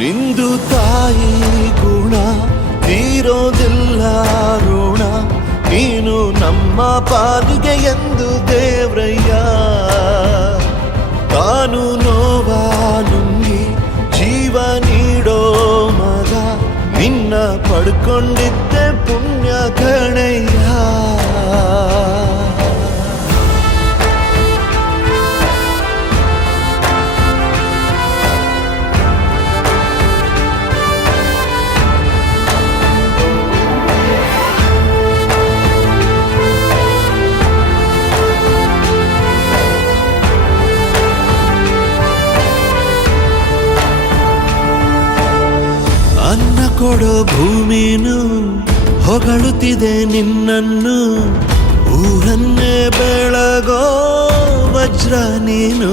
ನಿಂದು ತಾಯಿ ಗುಣ ತೀರೋದಿಲ್ಲ ಋಣ, ನೀನು ನಮ್ಮ ಪಾಲಿಗೆ ಎಂದು ದೇವ್ರಯ್ಯ. ತಾನು ನೋವಾ ನುಂಗಿ ಜೀವ ನೀಡೋ ಮಗ, ನಿನ್ನ ಪಡ್ಕೊಂಡಿದ್ದೆ ಪುಣ್ಯ ಗಣಯ್ಯ. ಅನ್ನ ಕೊಡೋ ಭೂಮಿನು ಹೊಗಳುತ್ತಿದೆ ನಿನ್ನನ್ನು, ಊರನ್ನೇ ಬೆಳಗೋ ವಜ್ರ ನೀನು.